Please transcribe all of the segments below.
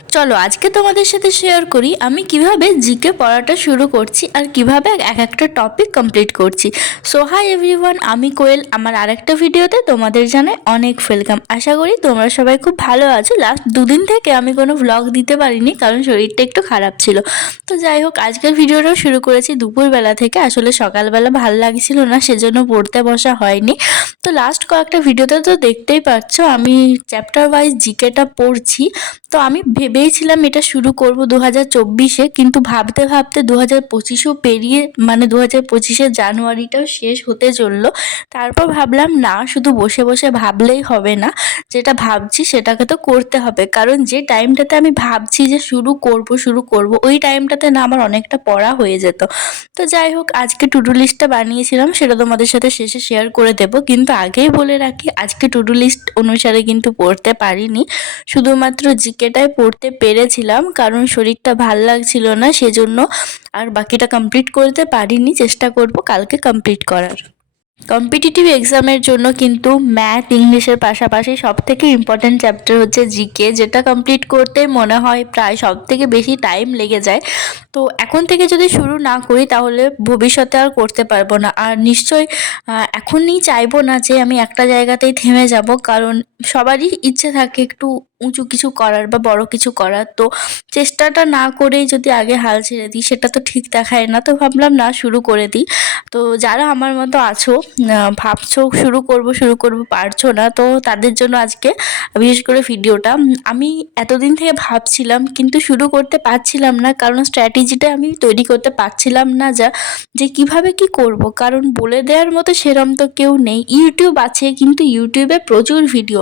চলো আজকে তোমাদের সাথে শেয়ার করি আমি কিভাবে জিকে পড়াটা শুরু করছি আর কিভাবে এক একটা টপিক কমপ্লিট করছি। সো হাই এভরিওয়ান, আমি কোয়েল। আমার আরেকটা ভিডিওতে তোমাদের জানাই অনেক ওয়েলকাম। আশা করি তোমরা সবাই খুব ভালো আছো। লাস্ট দুদিন থেকে আমি কোনো ভ্লগ দিতে পারিনি কারণ শরীরটা একটু খারাপ ছিল। তো যাই হোক, আজকের ভিডিওটাও শুরু করেছি দুপুরবেলা থেকে। আসলে সকালবেলা ভালো লাগছিল না, সেজন্য পড়তে বসা হয়নি। তো লাস্ট কয়েকটা ভিডিওতে তো দেখতেই পাচ্ছ আমি চ্যাপ্টার ওয়াইজ জিকেটা পড়ছি। তো আমি ভেবেইছিলাম এটা শুরু করব 2024-এ, কিন্তু ভাবতে ভাবতে 2025ও পেরিয়ে মানে 2025-এর জানুয়ারিটাও শেষ হতে চললো। তারপর ভাবলাম না, শুধু বসে বসে ভাবলেই হবে না, যেটা ভাবছি সেটাকে তো করতে হবে। কারণ যে টাইমটাতে আমি ভাবছি যে শুরু করব ওই টাইমটাতে না আমার অনেকটা পড়া হয়ে যেত। তো যাই হোক, আজকে টু ডু লিস্টটা বানিয়েছিলাম, সেটা তোমাদের সাথে শেষে শেয়ার করে দেবো। কিন্তু আগেই বলে রাখি, আজকে টু ডু লিস্ট অনুসারে কিন্তু পড়তে পারিনি, শুধুমাত্র জিকেটাই পড়তে পেরেছিলাম কারণ শরীরটা ভাল লাগছিল না, সেজন্য। আর বাকিটা কমপ্লিট করতে পারিনি, চেষ্টা করব কালকে কমপ্লিট করার। কম্পিটিটিভ এক্সামের জন্য কিন্তু ম্যাথ ইংলিশের পাশাপাশি সবথেকে ইম্পর্ট্যান্ট চ্যাপ্টার হচ্ছে জিকে, যেটা কমপ্লিট করতে মনে হয় প্রায় সবথেকে বেশি টাইম লেগে যায়। তো এখন থেকে যদি শুরু না করি তাহলে ভবিষ্যতে আর করতে পারবো না। আর নিশ্চয়ই এখনই চাইবো না যে আমি একটা জায়গাতেই থেমে যাব, কারণ সবারই ইচ্ছে থাকে একটু উঁচু কিছু করার বা বড় কিছু করার। তো চেষ্টাটা না করেই যদি আগে হাল ছেড়ে দিই সেটা তো ঠিক দেখায় না। তো ভাবলাম না, শুরু করে দিই। তো যারা আমার মতো আছো, ভাবছো শুরু করব পারছো না, তো তাদের জন্য আজকে বিশেষ করে ভিডিওটা। আমি এতদিন থেকে ভাবছিলাম কিন্তু শুরু করতে পারছিলাম না, কারণ স্ট্র্যাটেজিটা আমি তৈরি করতে পারছিলাম না যে কিভাবে কি করব। কারণ বলে দেওয়ার মতো সেরম তো কেউ নেই। ইউটিউব আছে, কিন্তু ইউটিউবে প্রচুর ভিডিও,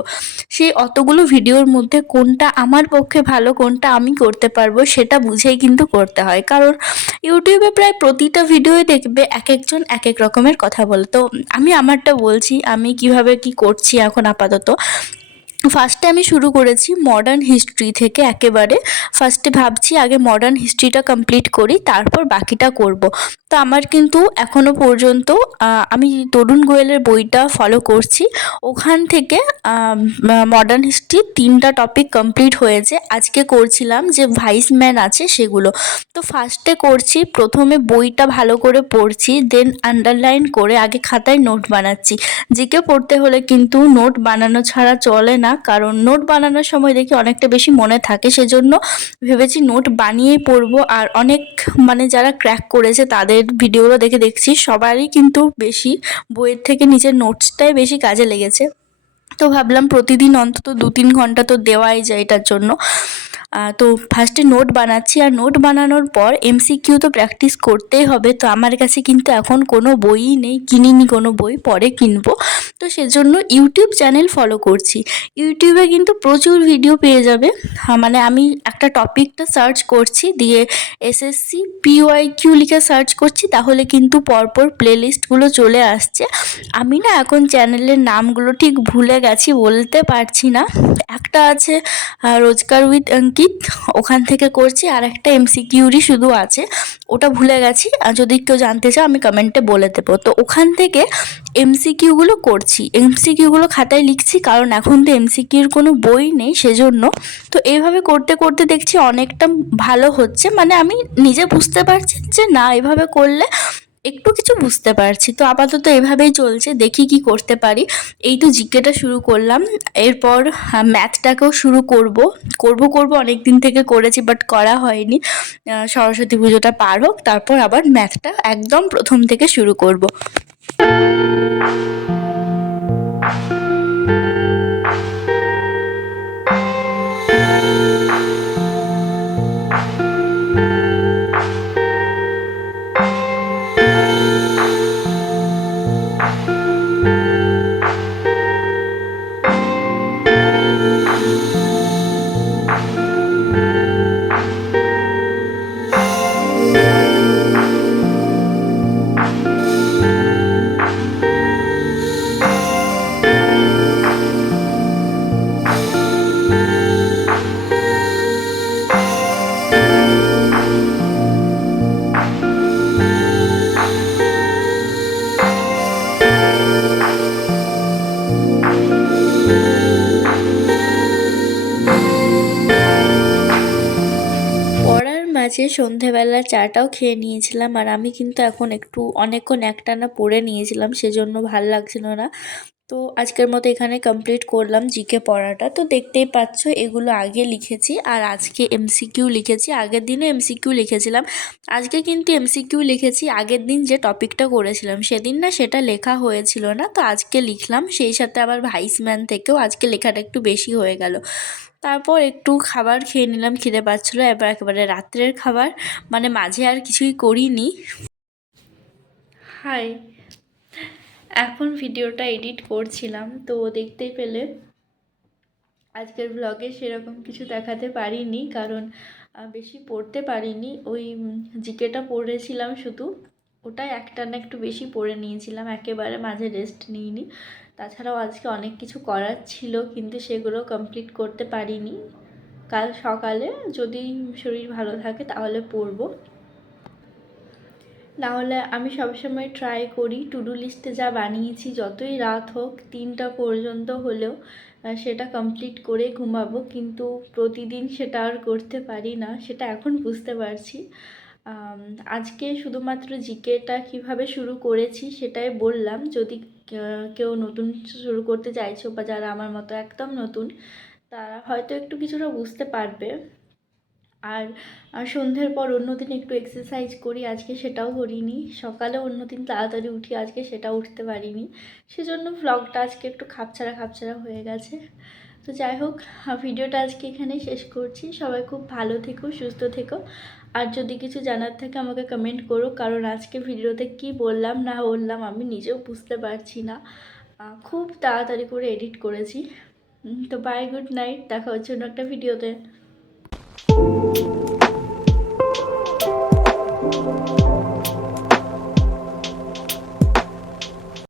সেই অতগুলো ভিডিওর মধ্যে কোনটা আমার পক্ষে ভালো, কোনটা আমি করতে পারবো সেটা বুঝেই কিন্তু করতে হয়। কারণ ইউটিউবে প্রায় প্রতিটা ভিডিওই দেখবে এক একজন এক এক রকমের কথা বলে। তো আমি আমারটা বলছি, আমি কিভাবে কি করছি এখন আপাতত। ফার্স্টে আমি শুরু করেছি মডার্ন হিস্ট্রি থেকে একেবারে। ফার্স্টে ভাবছি আগে মডার্ন হিস্ট্রিটা কমপ্লিট করি, তারপর বাকিটা করব। তো আমার কিন্তু এখনও পর্যন্ত আমি তরুণ গোয়েলের বইটা ফলো করছি, ওখান থেকে মডার্ন হিস্ট্রি 3টা টপিক কমপ্লিট হয়েছে। আজকে করছিলাম যে ভাইসম্যান আছে সেগুলো। তো ফার্স্টে করছি, প্রথমে বইটা ভালো করে পড়ছি, দেন আন্ডারলাইন করে আগে খাতায় নোট বানাচ্ছি। জিকে পড়তে হলে কিন্তু নোট বানানো ছাড়া চলে না, কারণ নোট বানানোর সময় দেখি অনেকটা বেশি মনে থাকে, সেজন্য ভেবেছি নোট বানিয়েই পড়বো। আর অনেক মানে যারা ক্র্যাক করেছে তাদের ভিডিওগুলো দেখছি সবারই কিন্তু বেশি বইয়ের থেকে নিজের নোটসটাই বেশি কাজে লেগেছে। তো ভাবলাম প্রতিদিন অন্তত 2-3 ঘন্টা তো দেওয়াই যায় এটার জন্য। তো ফার্স্টে নোট বানাচ্ছি, আর নোট বানানোর পর এমসিকিউ তো প্র্যাকটিস করতেই হবে। তো আমার কাছে কিন্তু এখন কোনো বইই নেই, কিনিনি কোনো বই, পরে কিনবো। তো সেজন্য ইউটিউব চ্যানেল ফলো করছি। ইউটিউবে কিন্তু প্রচুর ভিডিও পেয়ে যাবে। মানে আমি একটা টপিকটা সার্চ করছি, দিয়ে এসএসসি পিওয়াইকিউ লিখে সার্চ করছি, তাহলে কিন্তু পরপর প্লেলিস্টগুলো চলে আসছে। আমি না এখন চ্যানেলের নামগুলো ঠিক ভুলে গেছি, বলতে পারছি না। একটা আছে রোজকার উইথ অঙ্কিত, ওখান থেকে করছি। আর একটা এমসিকিউরই শুধু আছে, ওটা ভুলে গেছি। আর যদি কেউ জানতে চাও আমি কমেন্টে বলে দেবো। তো ওখান থেকে এমসিকিউগুলো করছি, এমসিকিউগুলো খাতায় লিখছি, কারণ এখন তো এমসিকিউর কোনো বই নেই সেজন্য। তো এইভাবে করতে করতে দেখছি অনেকটা ভালো হচ্ছে, মানে আমি নিজে বুঝতে পারছি যে না, এভাবে করলে একটু কিছু বুঝতে পারছি। তো আপাতত এভাবেই চলছে, দেখি কি করতে পারি। এই তো জিকেটা শুরু করলাম, এরপর ম্যাথটাকেও শুরু করব অনেক দিন থেকে করেছি, বাট করা হয়নি। সরস্বতী পুজোটা পার হোক, তারপর আবার ম্যাথটা একদম প্রথম থেকে শুরু করব। মাঝে সন্ধেবেলা চাটাও খেয়ে নিয়েছিলাম, আর আমি কিন্তু এখন একটু অনেকক্ষণ একটানা পড়ে নিয়েছিলাম, সেজন্য ভাল লাগছিল না। তো আজকের মতো এখানে কমপ্লিট করলাম জিকে পড়াটা। তো দেখতেই পাচ্ছ এগুলো আগে লিখেছি, আর আজকে এমসিকিউ লিখেছি। আগের দিনও এমসিকিউ লিখেছিলাম, আজকে কিন্তু এমসিকিউ লিখেছি। আগের দিন যে টপিকটা করেছিলাম সেদিন না সেটা লেখা হয়েছিল না, তো আজকে লিখলাম। সেই সাথে আবার ভাইসম্যান থেকেও আজকে লেখাটা একটু বেশি হয়ে গেল। তারপর একটু খাবার খেয়ে নিলাম, খিদে পাচ্ছিলো। এবার একেবারে রাত্রের খাবার, মানে মাঝে আর কিছুই করিনি। হাই, এখন ভিডিওটা এডিট করছিলাম, তো দেখতেই পেলে আজকের ব্লগে সেরকম কিছু দেখাতে পারিনি, কারণ বেশি পড়তে পারিনি। ওই জিকেটা পড়েছিলাম শুধু, ওটাই একটানা একটু বেশি পড়ে নিয়েছিলাম, একেবারে মাঝে রেস্ট নিইনি। তাছাড়াও আজকে অনেক কিছু করার ছিল, কিন্তু সেগুলো কমপ্লিট করতে পারিনি। কাল সকালে যদি শরীর ভালো থাকে তাহলে পড়বো। নাহলে আমি সবসময় ট্রাই করি টু ডু লিস্টে যা বানিয়েছি যতই রাত হোক 3টা পর্যন্ত হলেও সেটা কমপ্লিট করে ঘুমাবো, কিন্তু প্রতিদিন সেটা আর করতে পারি না, সেটা এখন বুঝতে পারছি। আজকে শুধুমাত্র জিকেটা কিভাবে শুরু করেছি সেটাই বললাম। যদি কেউ নতুন শুরু করতে চাইছো বা যারা আমার মতো একদম নতুন, তারা হয়তো একটু কিছুটা বুঝতে পারবে। আর সন্ধ্যের পর অন্যদিন একটু এক্সারসাইজ করি, আজকে সেটাও করিনি। সকালে অন্যদিন তাড়াতাড়ি উঠি, আজকে সেটাও উঠতে পারিনি, সেজন্য ভ্লগটা আজকে একটু খাপছাড়া খাপছাড়া হয়ে গেছে। তো যাই হোক, ভিডিওটা আজকে এখানেই শেষ করছি। সবাই খুব ভালো থেকো, সুস্থ থেকো। আর যদি কিছু জানার থাকে আমাকে কমেন্ট করো, কারণ আজকে ভিডিওতে কি বললাম না বললাম আমি নিজেও বুঝতে পারছি না, খুব তাড়াতাড়ি করে এডিট করেছি। তো বাই, গুড নাইট, দেখা হচ্ছে অন্য একটা ভিডিওতে।